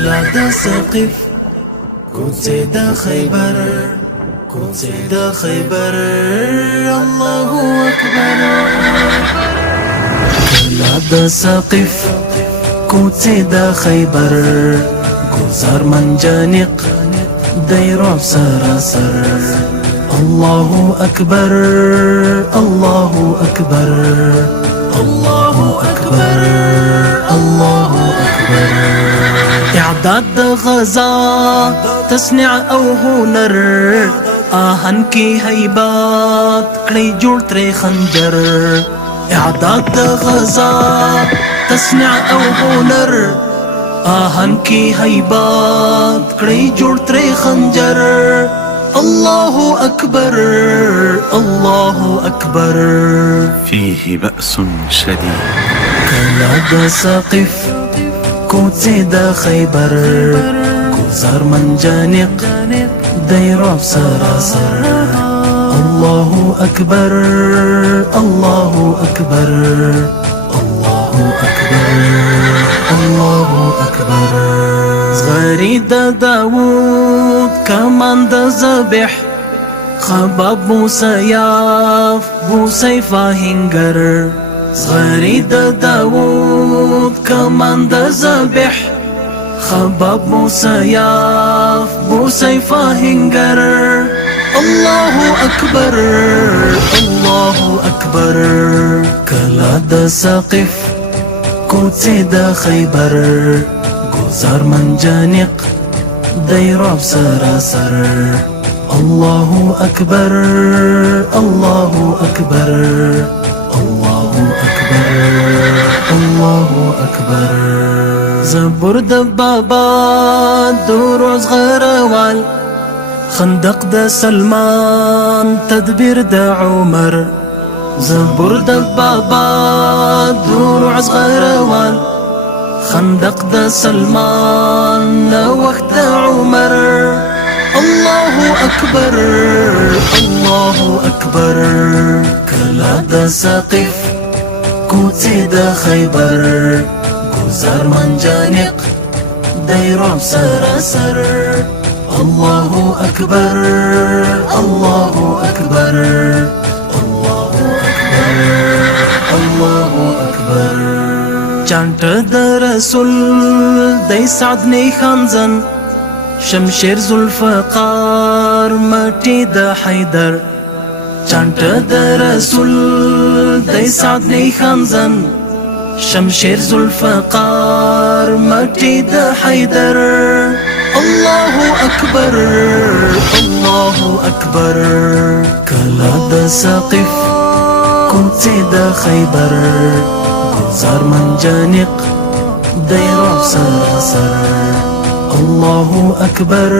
کلا د ثقيف کوڅې د خیبر کوڅې د خیبر الله اکبر کلا د ثقيف کوڅې د خیبر گزار منجانق دیراب سراسر الله اکبر الله اکبر الله اکبر الله اکبر اعداد د غزا تصنع او هنر آهن کی حیبات کړي جوړ تر خنجر اعداد د غزا تصنع او هنر آهن کی حیبات کړي جوړ تر خنجر الله اکبر الله اکبر فيه بأس شديد کلا د ثقيف کوڅې د خیبر گزار منجانق دیراب سراسر الله اکبر الله اکبر الله اکبر الله اکبر زغری د داوود کمان د ذبح خباب موسیاف بوسیف آهنگر زغری د داوود کمان د ذبح خباب موسیاف بوسیف آهنگر الله اکبر الله اکبر کلا د ثقيف کوڅې د خیبر گزار منجانق دیراب سراسر الله اکبر الله اکبر الله اکبر الله اکبر زبور د بابا دروز غروال خندق د سلمان تدبیر د عمر زبور د بابا دروز غروال خندق د سلمان وقت عمر الله اکبر الله اکبر کلا د ثقيف کوڅې د خیبر گزار منجانق دیراب سراسر الله اکبر الله اکبر الله اکبر الله اکبر چانټ د رسول دی سعد نه خانزن شمشیر ذوالفقار مټی د حیدر چانټ د رسول دی سعد نه خانزن شمشیر ذوالفقار مټی د حیدر الله اکبر الله اکبر کلا د ثقيف کوڅې د خیبر گزار منجانق دیراب سراسر الله اکبر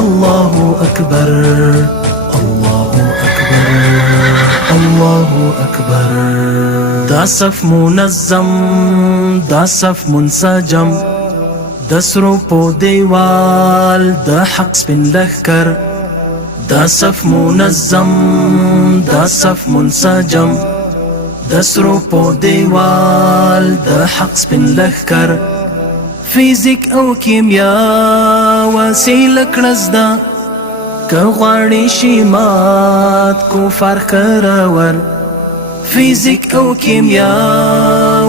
الله اکبر الله اکبر الله اکبر دا صف منظم دا صف منسجم دسرو پو دیوال د حق سپین لخکر دا صف منظم دا صف منسجم دسرو پو دیوال د حق سپین لخکر فیزیک او کیمیا وسیله کړزدا که غواړي شي مات کفار کراور فیزیک او کیمیا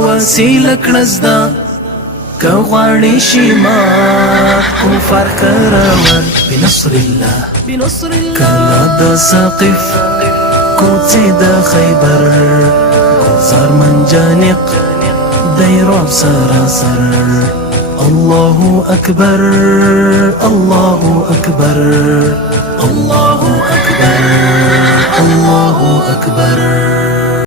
وسیله کړزدا که غواړي شي مات کفار کراور بنصر الله کلا د ثقيف کوڅې د خیبر گزار منجانق دیراب سراسر الله اکبر الله اکبر الله اکبر الله اکبر